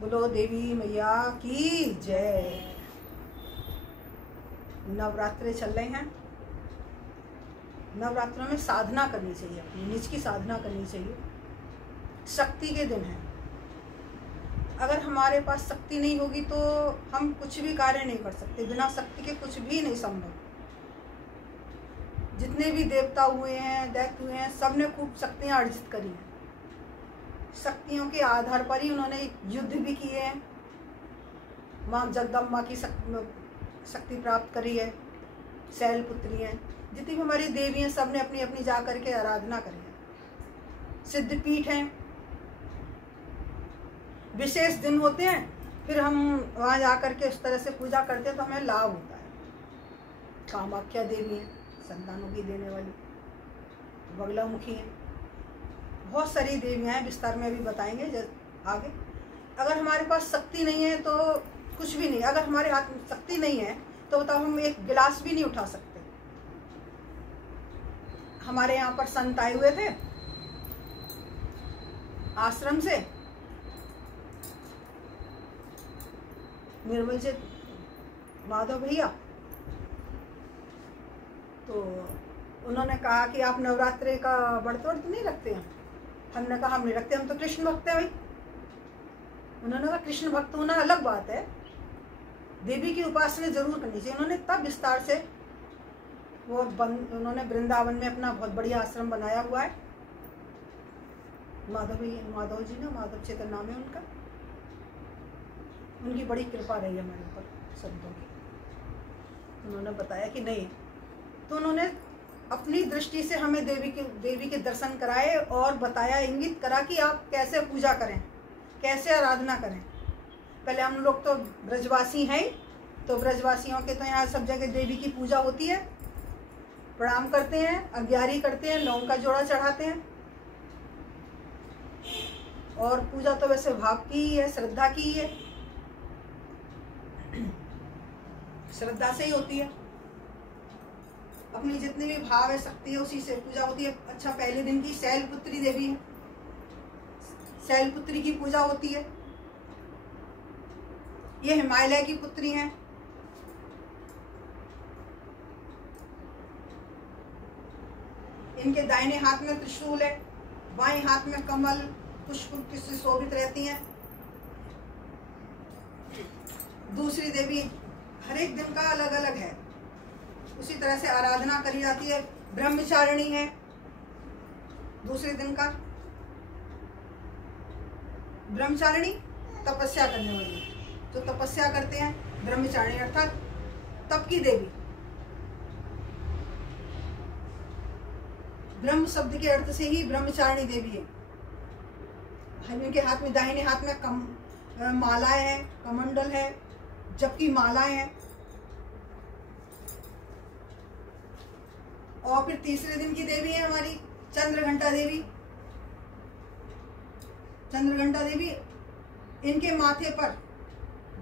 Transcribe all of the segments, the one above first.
बोलो देवी मैया की जय। नवरात्रे चल रहे हैं। नवरात्रों में साधना करनी चाहिए, अपनी निज की साधना करनी चाहिए। शक्ति के दिन है। अगर हमारे पास शक्ति नहीं होगी तो हम कुछ भी कार्य नहीं कर सकते। बिना शक्ति के कुछ भी नहीं संभव। जितने भी देवता हुए हैं, दैत्य हुए हैं, सब ने खूब शक्तियाँ अर्जित करी हैं। शक्तियों के आधार पर ही उन्होंने युद्ध भी किए हैं। माँ जगदम्बा की शक्ति प्राप्त करी है। शैलपुत्री हैं, जितनी भी हमारी देवी हैं, सब ने अपनी अपनी जा करके आराधना करी है। सिद्धपीठ हैं, विशेष दिन होते हैं, फिर हम वहाँ जा करके उस तरह से पूजा करते हैं तो हमें लाभ होता है। कामाख्या देवी हैं, संतानों की देने वाली। बगलामुखी हैं, बहुत सारी देवियाँ हैं, विस्तार में अभी बताएंगे आगे। अगर हमारे पास शक्ति नहीं है तो कुछ भी नहीं। अगर हमारे हाथ में शक्ति नहीं है तो बताओ हम एक गिलास भी नहीं उठा सकते। हमारे यहाँ पर संत आए हुए थे आश्रम से, निर्मल से माधव भैया। तो उन्होंने कहा कि आप नवरात्रे का व्रत नहीं रखते हैं? हमने कहा हम नहीं रखते, हम तो कृष्ण भक्त हैं भाई। उन्होंने कहा कृष्ण भक्त होना अलग बात है, देवी की उपासना जरूर करनी चाहिए। उन्होंने तब विस्तार से उन्होंने वृंदावन में अपना बहुत बढ़िया आश्रम बनाया हुआ है। माधव जी ना, माधव चेतन नाम है उनका। उनकी बड़ी कृपा रही है हमारे ऊपर संतों की। उन्होंने बताया कि नहीं, तो उन्होंने अपनी दृष्टि से हमें देवी के दर्शन कराए और बताया, इंगित करा कि आप कैसे पूजा करें, कैसे आराधना करें। पहले हम लोग तो ब्रजवासी हैं, तो ब्रजवासियों के तो यहाँ सब जगह देवी की पूजा होती है। प्रणाम करते हैं, अग्यारी करते हैं, लौंग का जोड़ा चढ़ाते हैं। और पूजा तो वैसे भाव की ही है, श्रद्धा की ही है, श्रद्धा से ही होती है। अपनी जितनी भी भाव है, शक्ति है, उसी से पूजा होती है। अच्छा, पहले दिन की शैलपुत्री देवी है, शैलपुत्री की पूजा होती है। ये हिमालय की पुत्री हैं। इनके दाहिने हाथ में त्रिशूल है, बाएं हाथ में कमल पुष्प से शोभित रहती हैं। दूसरी देवी हर एक दिन का अलग अलग है, उसी तरह से आराधना करी जाती है। ब्रह्मचारिणी है दूसरे दिन का। ब्रह्मचारिणी तपस्या करने वाली, जो तपस्या करते हैं, ब्रह्मचारिणी अर्थात तप की देवी। ब्रह्म शब्द के अर्थ से ही ब्रह्मचारिणी देवी है। इनके हाथ में, दाहिने हाथ में मालाएं हैं, कमंडल है, जबकि मालाएं हैं। और फिर तीसरे दिन की देवी है हमारी चंद्रघंटा देवी। चंद्रघंटा देवी, इनके माथे पर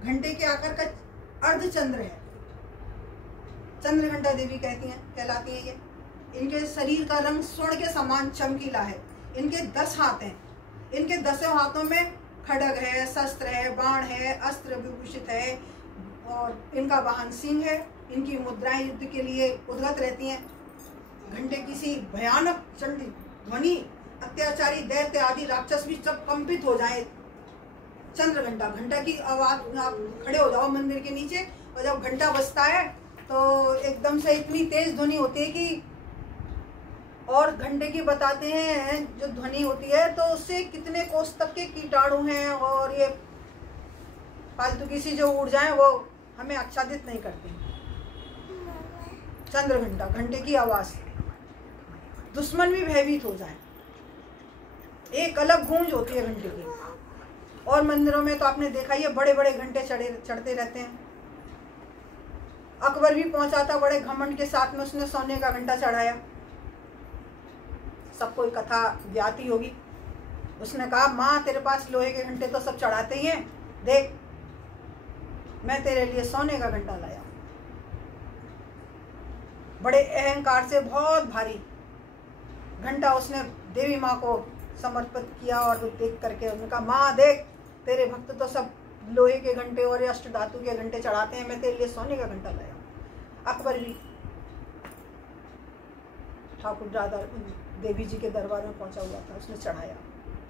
घंटे के आकार का अर्धचंद्र है। चंद्रघंटा देवी कहलाती है ये। इनके शरीर का रंग स्वर्ण के समान चमकीला है। इनके 10 हाथ हैं। इनके 10 हाथों में खड्ग है, शस्त्र है, बाण है, अस्त्र विभूषित है, और इनका वाहन सिंह है। इनकी मुद्राएं युद्ध के लिए उद्गत रहती हैं। घंटे किसी भयानक चंडी ध्वनि, अत्याचारी दैत्य आदि राक्षस भी सब कंपित हो जाए। चंद्रघंटा, घंटा की आवाज, आप खड़े हो जाओ मंदिर के नीचे, और जब घंटा बजता है तो एकदम से इतनी तेज ध्वनि होती है कि, और घंटे की बताते हैं जो ध्वनि होती है तो उससे कितने कोस तक के कीटाणु हैं और ये फालतू किसी जो ऊर्जाएं वो हमें आच्छादित नहीं करती। चंद्रघंटा, घंटे की आवाज, दुश्मन भी भयभीत हो जाए। एक अलग गूंज होती है घंटे की। और मंदिरों में तो आपने देखा ही है, बड़े बड़े घंटे चढ़ते रहते हैं। अकबर भी पहुंचा था बड़े घमंड के साथ में, उसने सोने का घंटा चढ़ाया। सबको कथा ज्ञाती होगी। उसने कहा, माँ तेरे पास लोहे के घंटे तो सब चढ़ाते ही हैं, देख मैं तेरे लिए सोने का घंटा लाया। बड़े अहंकार से बहुत भारी घंटा उसने देवी माँ को समर्पित किया। और देख करके उन्होंने कहा, माँ देख तेरे भक्त तो सब लोहे के घंटे और अष्ट धातु के घंटे चढ़ाते हैं, मैं तेरे लिए सोने का घंटा लाया हूँ। अकबर भी ठाकुर राधा देवी जी के दरबार में पहुंचा हुआ था, उसने चढ़ाया,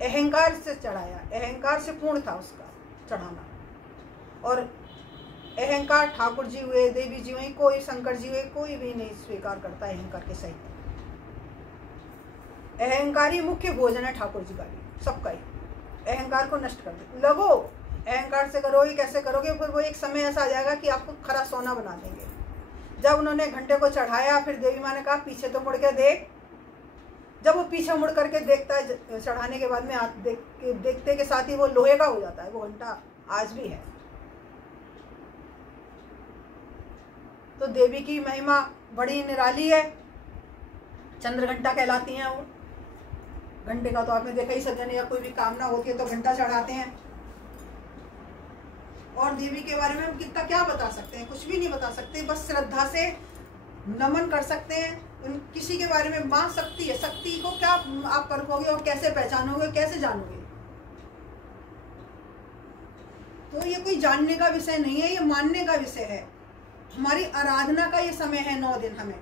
अहंकार से चढ़ाया, अहंकार से पूर्ण था उसका चढ़ाना। और अहंकार ठाकुर जी हुए, देवी जी हुई, कोई शंकर जी हुए, कोई भी नहीं स्वीकार करता अहंकार के सहित। अहंकारी मुख्य भोजन है ठाकुर जी का भी, सबका ही। अहंकार को नष्ट कर दे, लगो अहंकार से करोगे, कैसे करोगे, फिर वो एक समय ऐसा आ जाएगा कि आपको खरा सोना बना देंगे। जब उन्होंने घंटे को चढ़ाया, फिर देवी माँ ने कहा पीछे तो मुड़ के देख। जब वो पीछे मुड़ करके देखता है, चढ़ाने के बाद में देखते के साथ ही वो लोहे का हो जाता है। वो घंटा आज भी है। तो देवी की महिमा बड़ी निराली है, चंद्रघंटा कहलाती हैं वो। घंटे का तो आपने देखा ही, सजने या कोई भी कामना होती है तो घंटा चढ़ाते हैं। और देवी के बारे में हम कितना क्या बता सकते हैं, कुछ भी नहीं बता सकते, बस श्रद्धा से नमन कर सकते हैं। किसी के बारे में मां शक्ति है, शक्ति को क्या आप परखोगे और कैसे पहचानोगे, कैसे जानोगे? तो ये कोई जानने का विषय नहीं है, ये मानने का विषय है। हमारी आराधना का ये समय है 9 दिन। हमें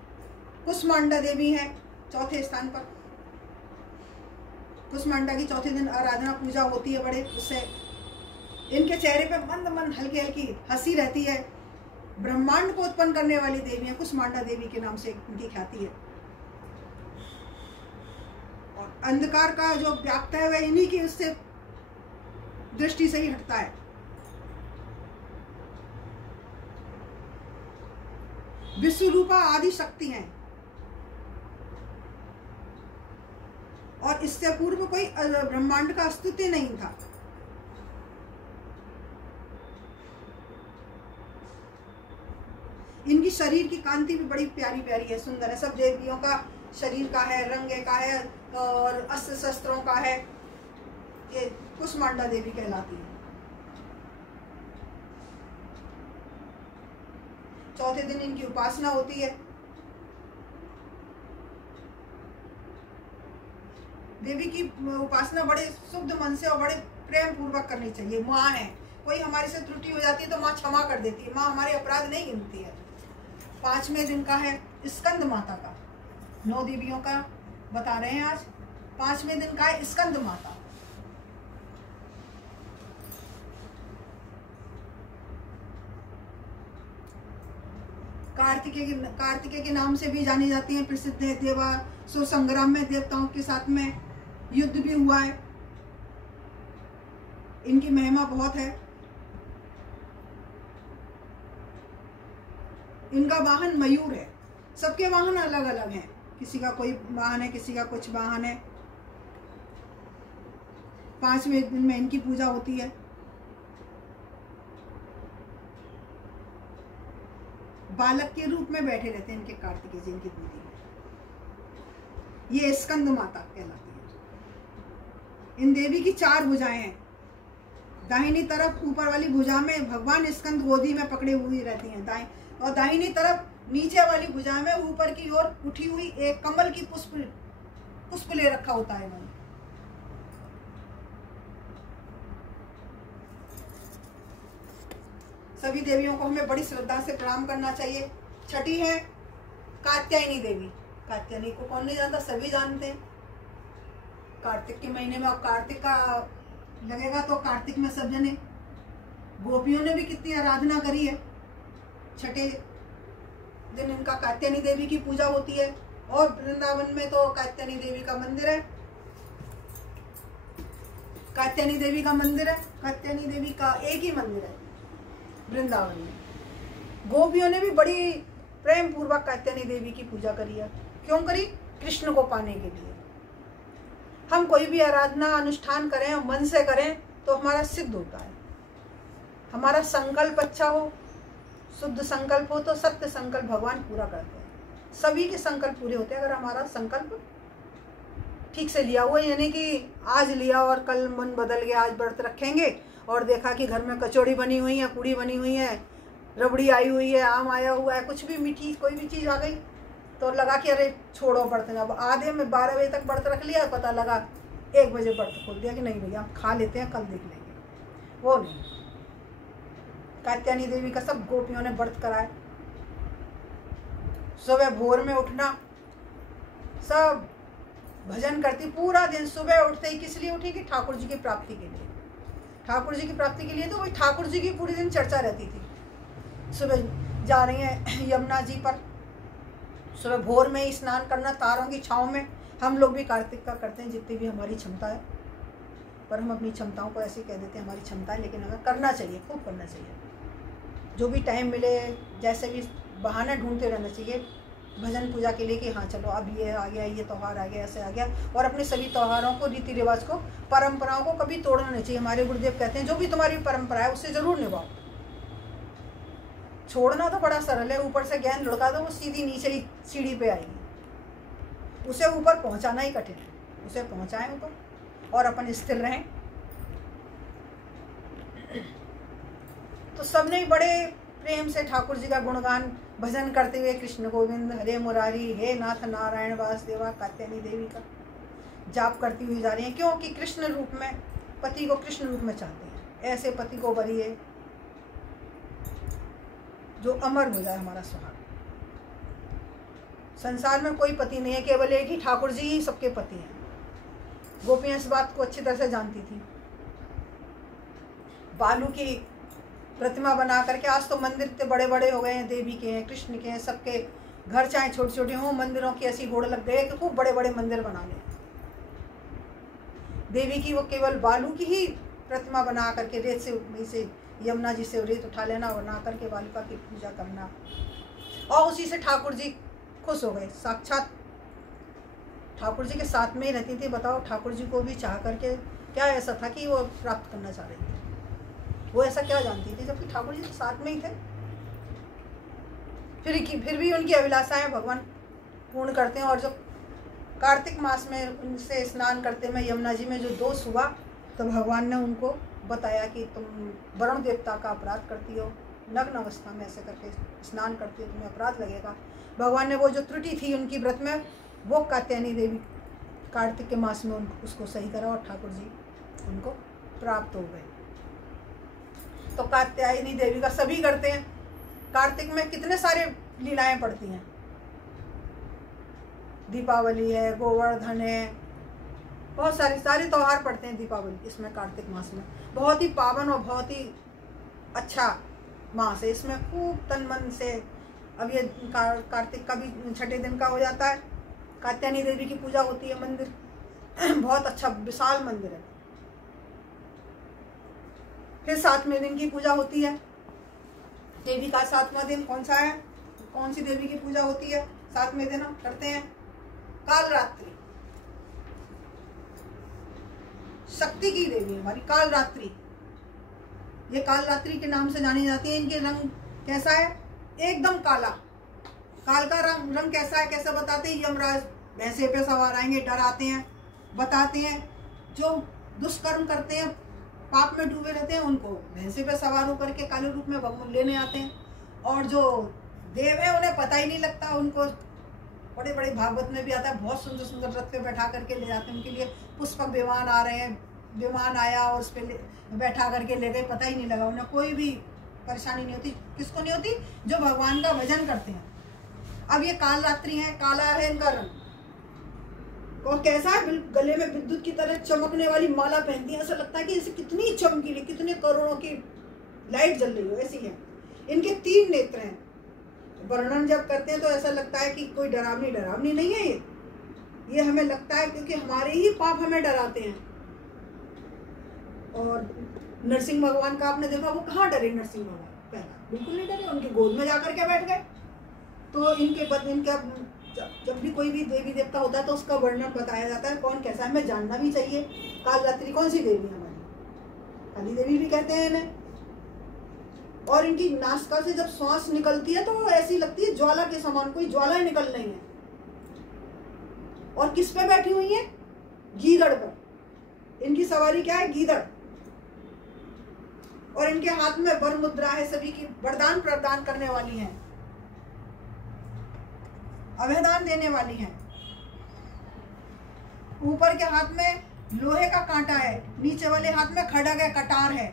कुसमांडा देवी है चौथे स्थान पर। कुसमांडा की चौथे दिन आराधना पूजा होती है बड़े उससे। इनके चेहरे पे मंद मंद हल्की हल्की हंसी रहती है। ब्रह्मांड को उत्पन्न करने वाली देवी है, कुसमांडा देवी के नाम से उनकी ख्याति है। और अंधकार का जो व्याप्त है वह इन्हीं की उससे दृष्टि से ही हटता है। विश्वरूपा आदि शक्ति हैं और इससे पूर्व कोई ब्रह्मांड का अस्तित्व नहीं था। इनकी शरीर की कांति भी बड़ी प्यारी प्यारी है, सुंदर है। सब देवियों का शरीर का है, रंग का है और अस्त्र शस्त्रों का है। ये कुसमांडा देवी कहलाती है। चौथे दिन इनकी उपासना होती है। देवी की उपासना बड़े शुद्ध मन से और बड़े प्रेम पूर्वक करनी चाहिए। माँ है, कोई हमारे से त्रुटि हो जाती है तो माँ क्षमा कर देती है। माँ हमारे अपराध नहीं गिनती है। 5वें दिन का है स्कंद माता का। 9 देवियों का बता रहे हैं आज। 5वें दिन का है स्कंद माता। कार्तिकेय के नाम से भी जानी जाती है, प्रसिद्ध है। देवासुर संग्राम में देवताओं के साथ में युद्ध भी हुआ है। इनकी महिमा बहुत है। इनका वाहन मयूर है। सबके वाहन अलग अलग हैं, किसी का कोई वाहन है, किसी का कुछ वाहन है। 5वें दिन में इनकी पूजा होती है। बालक के रूप में बैठे रहते हैं इनके कार्तिकेय जी इनकी पूजा में। ये स्कंद माता कहलाती है। इन देवी की 4 भुजाएं हैं। दाहिनी तरफ ऊपर वाली भुजा में भगवान स्कंद गोदी में पकड़े हुए रहती हैं, और दाहिनी तरफ नीचे वाली भुजा में ऊपर की ओर उठी हुई एक कमल की पुष्प ले रखा होता है इन्होंने। सभी देवियों को हमें बड़ी श्रद्धा से प्रणाम करना चाहिए। छठी है कात्यायनी देवी। कात्यायनी को कौन नहीं जानता, सभी जानते हैं। कार्तिक के महीने में, अब कार्तिक का लगेगा तो कार्तिक में सब जने, गोपियों ने भी कितनी आराधना करी है। छठे दिन इनका कात्यायनी देवी की पूजा होती है। और वृंदावन में तो कात्यायनी देवी का मंदिर है। कात्यायनी देवी का मंदिर है। कात्यायनी देवी का एक ही मंदिर है वृंदावन में। गोपियों ने भी बड़ी प्रेम पूर्वक कात्यायनी देवी की पूजा करी है। क्यों करी? कृष्ण को पाने के लिए। हम कोई भी आराधना अनुष्ठान करें और मन से करें तो हमारा सिद्ध होता है। हमारा संकल्प अच्छा हो, शुद्ध संकल्प हो तो सत्य संकल्प भगवान पूरा करते हैं। सभी के संकल्प पूरे होते हैं अगर हमारा संकल्प ठीक से लिया हुआ, यानी कि आज लिया और कल मन बदल गया, आज व्रत रखेंगे और देखा कि घर में कचौड़ी बनी हुई है, पूड़ी बनी हुई है, रबड़ी आई हुई है, आम आया हुआ है, कुछ भी मीठी कोई भी चीज़ आ गई तो लगा कि अरे छोड़ो व्रत। अब आधे में 12 बजे तक व्रत रख लिया, पता लगा 1 बजे व्रत खोल दिया कि नहीं भैया खा लेते हैं, कल देख लेंगे। वो नहीं। कात्यायनी देवी का सब गोपियों ने व्रत कराए। सुबह भोर में उठना, सब भजन करती पूरा दिन। सुबह उठते ही किस लिए उठी? कि ठाकुर जी की प्राप्ति के लिए। ठाकुर जी की प्राप्ति के लिए तो वही ठाकुर जी की पूरी दिन चर्चा रहती थी। सुबह जा रही हैं यमुना जी पर, सुबह भोर में ही स्नान करना तारों की छाँव में। हम लोग भी कार्तिक का करते हैं जितनी भी हमारी क्षमता है, पर हम अपनी क्षमताओं को ऐसे कह देते हैं हमारी क्षमता है, लेकिन हमें करना चाहिए, खूब करना चाहिए। जो भी टाइम मिले, जैसे भी बहाना ढूंढते रहना चाहिए भजन पूजा के लिए कि हाँ चलो अब ये आ गया, ये त्यौहार आ गया, ऐसे आ गया। और अपने सभी त्योहारों को, रीति रिवाज को, परंपराओं को कभी तोड़ना नहीं चाहिए। हमारे गुरुदेव कहते हैं जो भी तुम्हारी परंपरा है उससे जरूर निभाओ। छोड़ना तो बड़ा सरल है, ऊपर से गेंद लुढ़का दो वो सीधी नीचे ही सीढ़ी पे आएगी। उसे ऊपर पहुंचाना ही कठिन है। उसे पहुंचाएं ऊपर और अपन स्थिर रहें। तो सबने बड़े प्रेम से ठाकुर जी का गुणगान भजन करते हुए कृष्ण गोविंद हरे मुरारी हे नाथ नारायण वासुदेवा कात्यायनी देवी का जाप करती हुई जा रही हैं। क्योंकि कृष्ण रूप में, पति को कृष्ण रूप में चाहते हैं। ऐसे पति को वरिए जो अमर हो जाए हमारा सुहाग। संसार में कोई पति नहीं है, केवल एक ही ठाकुर जी ही सबके पति हैं। गोपियां इस बात को अच्छी तरह से जानती थी। बालू की प्रतिमा बना करके, आज तो मंदिर इतने बड़े बड़े हो गए हैं, देवी के हैं, कृष्ण के हैं, सबके घर चाहे छोटे छोटे हों, मंदिरों की ऐसी होड़ लग गई है कि खूब बड़े बड़े मंदिर बना लें। देवी की वो केवल बालू की ही प्रतिमा बना करके, रेत से यमुना जी से रेत उठा लेना, बना करके बालिका की पूजा करना, और उसी से ठाकुर जी खुश हो गए। साक्षात ठाकुर जी के साथ में ही रहती थी। बताओ, ठाकुर जी को भी चाह करके क्या ऐसा था कि वो प्राप्त करना चाह रही थी? वो ऐसा क्या जानती थी जबकि ठाकुर जी साथ में ही थे? फिर भी उनकी अभिलाषाएं भगवान पूर्ण करते हैं। और जब कार्तिक मास में उनसे स्नान करते में यमुना जी में जो दोष हुआ, तो भगवान ने उनको बताया कि तुम वरुण देवता का अपराध करती हो, नग्न अवस्था में ऐसे करके स्नान करती हो, तुम्हें अपराध लगेगा। भगवान ने वो जो त्रुटि थी उनकी व्रत में, वो कात्यायनी देवी कार्तिक के मास में उसको सही करा और ठाकुर जी उनको प्राप्त हो गए। तो कात्यायनी देवी का सभी करते हैं। कार्तिक में कितने सारे लीलाएं पड़ती हैं। दीपावली है, गोवर्धन है, बहुत सारे त्योहार पड़ते हैं दीपावली इसमें, कार्तिक मास में। बहुत ही पावन और बहुत ही अच्छा मास है। इसमें खूब तन मन से, अब ये कार्तिक का भी छठे दिन का हो जाता है, कात्यायनी देवी की पूजा होती है। मंदिर बहुत अच्छा विशाल मंदिर है। फिर 7वें दिन की पूजा होती है। देवी का 7वां दिन कौन सा है? कौन सी देवी की पूजा होती है 7वें दिन? हम करते हैं कालरात्रि। शक्ति की देवी हमारी कालरात्रि। ये कालरात्रि के नाम से जानी जाती है। इनके रंग कैसा है? एकदम काला। काल का रंग कैसा है? कैसा बताते हैं? यमराज भैंसे पे सवार आएंगे, डराते हैं, बताते हैं। जो दुष्कर्म करते हैं, पाप में डूबे रहते हैं, उनको भैंसे पे सवार होकर के काले रूप में भगवान लेने आते हैं। और जो देव है उन्हें पता ही नहीं लगता, उनको बड़े बड़े भागवत में भी आता है, बहुत सुंदर सुंदर रथ पे बैठा करके ले जाते हैं। उनके लिए पुष्पक विमान आ रहे हैं, विमान आया और उस पर बैठा करके ले गए, पता ही नहीं लगा। उन्हें कोई भी परेशानी नहीं होती। किसको नहीं होती? जो भगवान का भजन करते हैं। अब ये कालरात्रि है, काला है इनका रंग। और कैसा है? गले में विद्युत की तरह चमकने वाली माला पहनती है। ऐसा लगता है कि इसे कितनी चमकीली, कितने करोड़ों की लाइट जल रही हो, ऐसी है। इनके 3 नेत्र हैं। वर्णन जब करते हैं तो ऐसा लगता है कि कोई डरावनी नहीं है ये हमें लगता है क्योंकि हमारे ही पाप हमें डराते हैं। और नरसिंह भगवान का आपने देखा, वो कहाँ डरे नरसिंह भगवान? पहला बिल्कुल नहीं डरे, उनकी गोद में जाकर के बैठ गए। तो इनका जब भी कोई भी देवी देवता होता है तो उसका वर्णन बताया जाता है, कौन कैसा है, हमें जानना भी चाहिए। कालरात्रि कौन सी देवी हमारी? काली देवी भी कहते हैं इन्हें। और इनकी नासिका से जब श्वास निकलती है तो ऐसी लगती है ज्वाला के समान, कोई ज्वाला ही निकल रही है। और किस पे बैठी हुई है? गीदड़ पर। इनकी सवारी क्या है? गीदड़। और इनके हाथ में वर मुद्रा है, सभी की वरदान प्रदान करने वाली है, अभयदान देने वाली है। ऊपर के हाथ में लोहे का कांटा है, नीचे वाले हाथ में खड़ग है, कटार है।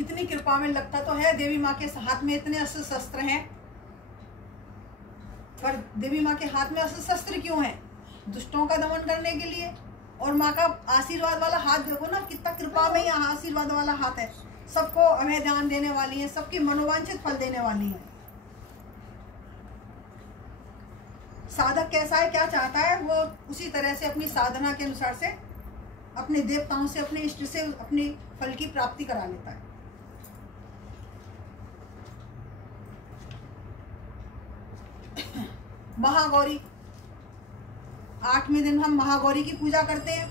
कितनी कृपा में लगता तो है देवी माँ के हाथ में इतने अस्त्र शस्त्र हैं, पर देवी माँ के हाथ में अस्त्र शस्त्र क्यों है? दुष्टों का दमन करने के लिए। और माँ का आशीर्वाद वाला हाथ देखो ना, कितना कृपा में यहाँ आशीर्वाद वाला हाथ है, सबको अभय ध्यान देने वाली है, सबकी मनोवांछित फल देने वाली है। साधक कैसा है, क्या चाहता है, वो उसी तरह से अपनी साधना के अनुसार से अपने देवताओं से, अपने इष्ट से अपनी फल की प्राप्ति करा लेता है। महागौरी, 8वें दिन हम महागौरी की पूजा करते हैं।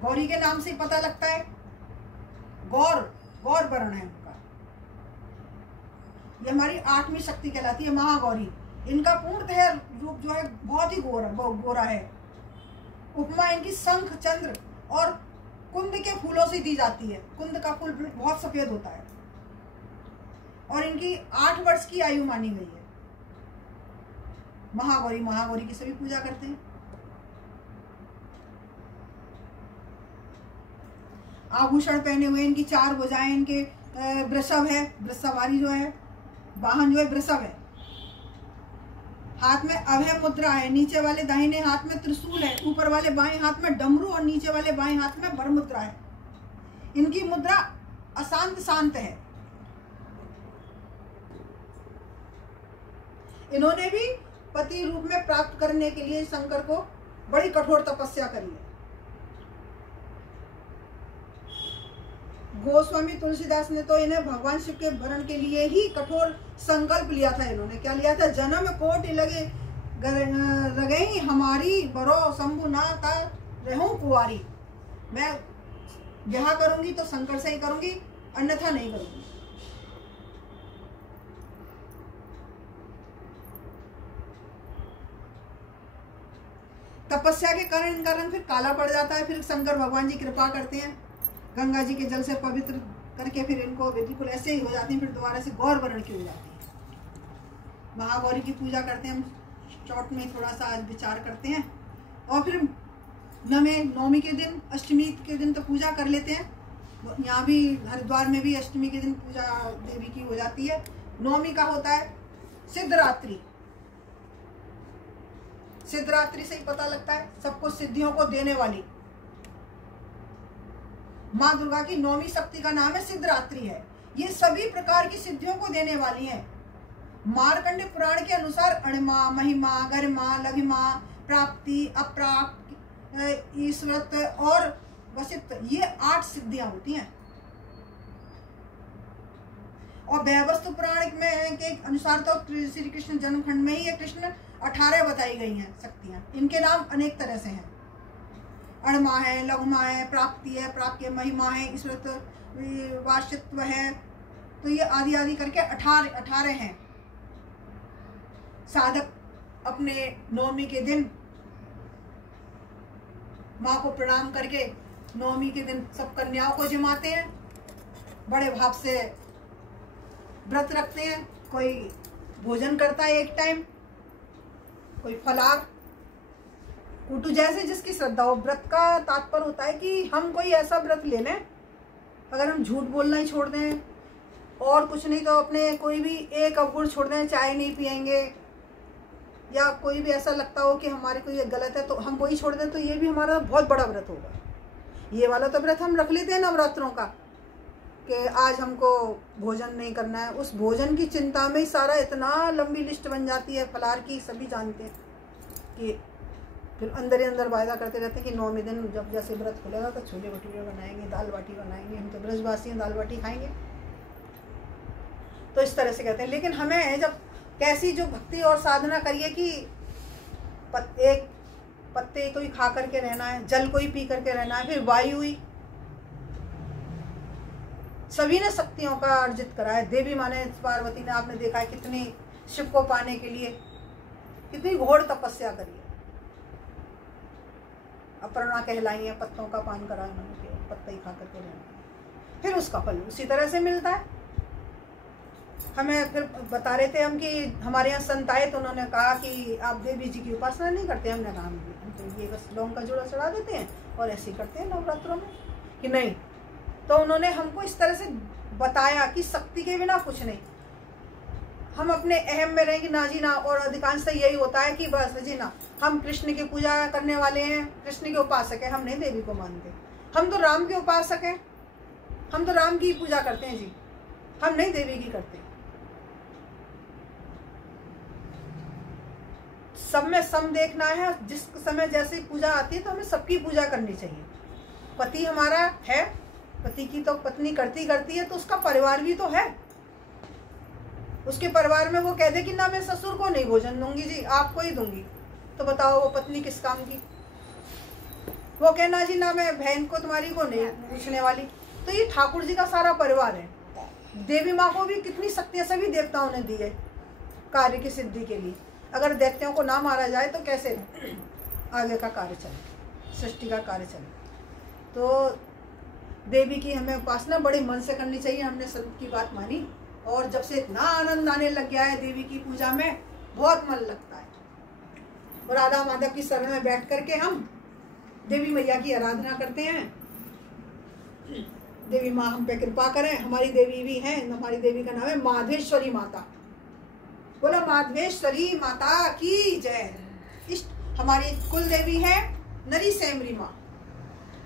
गौरी के नाम से ही पता लगता है, गौर गौर वर्ण है उनका। ये हमारी 8वीं शक्ति कहलाती है महागौरी। इनका पूर्णतः रूप जो है बहुत ही गोरा है। उपमा इनकी शंख, चंद्र और कुंद के फूलों से दी जाती है। कुंद का फूल बहुत सफेद होता है और इनकी 8 वर्ष की आयु मानी गई है। महागौरी की सभी पूजा करते हैं। आभूषण पहने हुए, इनकी 4 भुजाएं, इनके वृषभ है, सवारी जो है, वाहन जो है वृषभ है। हाथ में अभय मुद्रा है, नीचे वाले दाहिने हाथ में त्रिशूल है, ऊपर वाले बाएं हाथ में डमरू और नीचे वाले बाएं हाथ में वर मुद्रा है। इनकी मुद्रा अशांत शांत है। इन्होंने भी पति रूप में प्राप्त करने के लिए शंकर को बड़ी कठोर तपस्या करी है। गोस्वामी तुलसीदास ने तो इन्हें भगवान शिव के वरण के लिए ही कठोर संकल्प लिया था। इन्होंने क्या लिया था? जन्म कोटि लगे ही हमारी, बरो शंभु नाथ रहूं कुंवारी। मैं ब्याह करूंगी तो शंकर से ही करूंगी, अन्यथा नहीं करूंगी। तपस्या के कारण इनका रंग फिर काला पड़ जाता है। फिर शंकर भगवान जी कृपा करते हैं, गंगा जी के जल से पवित्र करके फिर इनको बिल्कुल ऐसे ही हो जाती है, फिर दोबारा से गौर वर्ण की हो जाती है। महागौरी की पूजा करते हैं हम, शॉर्ट में थोड़ा सा आज विचार करते हैं। और फिर नवमी के दिन, अष्टमी के दिन तो पूजा कर लेते हैं। यहाँ भी हरिद्वार में भी अष्टमी के दिन पूजा देवी की हो जाती है। नवमी का होता है सिद्धरात्रि। सिद्धरात्रि से ही पता लगता है सबको सिद्धियों को देने वाली माँ दुर्गा की 9वीं शक्ति का नाम है सिद्धरात्रि है। ये सभी प्रकार की सिद्धियों को देने वाली है। मार्कंड पुराण के अनुसार अणिमा, महिमा, गरिमा, लघिमा, प्राप्ति, अप्राप्त, ईश्वरत्व और वसित्व, ये 8 सिद्धियां होती हैं। और वैवस्तु पुराण में के अनुसार तो श्री कृष्ण जन्मखंड में ही ये कृष्ण 18 बताई गई हैं शक्तियां। इनके नाम अनेक तरह से हैं। अणमा है, लघुमा है, प्राप्ति है, प्राप्य, महिमा है, ईश्वरत्व, वाशित्व है, तो ये आदि आदि करके 18 हैं। साधक अपने नवमी के दिन माँ को प्रणाम करके नवमी के दिन सब कन्याओं को जिमाते हैं, बड़े भाव से व्रत रखते हैं। कोई भोजन करता है एक टाइम, कोई फलार, कुटु, जैसे जिसकी श्रद्धा हो। व्रत का तात्पर्य होता है कि हम कोई ऐसा व्रत ले लें, अगर हम झूठ बोलना ही छोड़ दें और कुछ नहीं तो अपने कोई भी एक अवगुण छोड़ दें, चाय नहीं पिएंगे, या कोई भी ऐसा लगता हो कि हमारे को ये गलत है तो हम वही छोड़ दें, तो ये भी हमारा बहुत बड़ा व्रत होगा। ये वाला तो व्रत हम रख लेते हैं नवरात्रों का कि आज हमको भोजन नहीं करना है। उस भोजन की चिंता में ही सारा इतना लंबी लिस्ट बन जाती है फलार की। सभी जानते हैं कि फिर अंदर ही अंदर वायदा करते रहते हैं कि 9वें दिन जब जैसे व्रत खुलेगा तो छोले भटूरे बनाएंगे, दाल बाटी बनाएंगे, हम तो ब्रजवासी हैं, दाल बाटी खाएंगे। तो इस तरह से कहते हैं। लेकिन हमें जब कैसी जो भक्ति और साधना करिए कि एक पत्ते को ही खा करके रहना है, जल को ही पी करके रहना है, फिर वायु ही, सभी ने शक्तियों का अर्जित करा है। देवी माँ ने, पार्वती ने, आपने देखा है कितनी शिव को पाने के लिए कितनी घोर तपस्या करी है। अपर्णा कहलाई है, पत्तों का पान करा उन्होंने, पत्ते ही खा करके रहना, फिर उसका फल उसी तरह से मिलता है। हमें फिर बता रहे थे हम कि हमारे यहाँ संत आए तो उन्होंने कहा कि आप देवी जी की उपासना नहीं करते। हमने कहा हम तो ये बस लौंग का जोड़ा चढ़ा देते हैं और ऐसे ही करते हैं नवरात्रों में। कि नहीं, तो उन्होंने हमको इस तरह से बताया कि शक्ति के बिना कुछ नहीं। हम अपने अहम में रहेंगे ना जी ना, और अधिकांशतः यही होता है कि बस जी ना, हम कृष्ण की पूजा करने वाले हैं, कृष्ण के उपासक हैं, हम नहीं देवी को मानते। हम तो राम के उपासक हैं, हम तो राम की पूजा करते हैं जी, हम नहीं देवी की करते। सब में सम देखना है, जिस समय जैसी पूजा आती है तो हमें सबकी पूजा करनी चाहिए। पति हमारा है, पति की तो पत्नी करती है, तो उसका परिवार भी तो है। उसके परिवार में वो कह दे कि ना मैं ससुर को नहीं भोजन दूंगी जी, आपको ही दूंगी, तो बताओ वो पत्नी किस काम की। वो कहना जी ना मैं बहन को तुम्हारी को नहीं पूछने वाली। तो ये ठाकुर जी का सारा परिवार है। देवी माँ को भी कितनी शक्तियां सभी देवताओं ने दी है कार्य की सिद्धि के लिए। अगर दैत्यों को ना मारा जाए तो कैसे आगे का कार्य चले, सृष्टि का कार्य चले। तो देवी की हमें उपासना बड़े मन से करनी चाहिए। हमने संत की बात मानी और जब से इतना आनंद आने लग गया है देवी की पूजा में, बहुत मन लगता है। और राधा माधव की शरण में बैठ करके हम देवी मैया की आराधना करते हैं। देवी माँ हम पे कृपा करें। हमारी देवी भी है, हमारी देवी का नाम है माधवेश्वरी माता। बोला माधवेश्वरी माता की जय। इष्ट हमारी कुल देवी है नरी सेमरी माँ।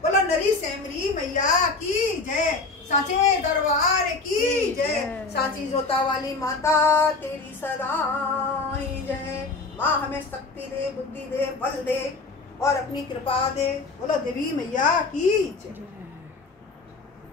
बोला नरी सेमरी मैया की जय। साचे दरबार की जय। साची जोता वाली माता तेरी सदा ही जय। माँ हमें शक्ति दे, बुद्धि दे, बल दे और अपनी कृपा दे। बोला देवी मैया की जय।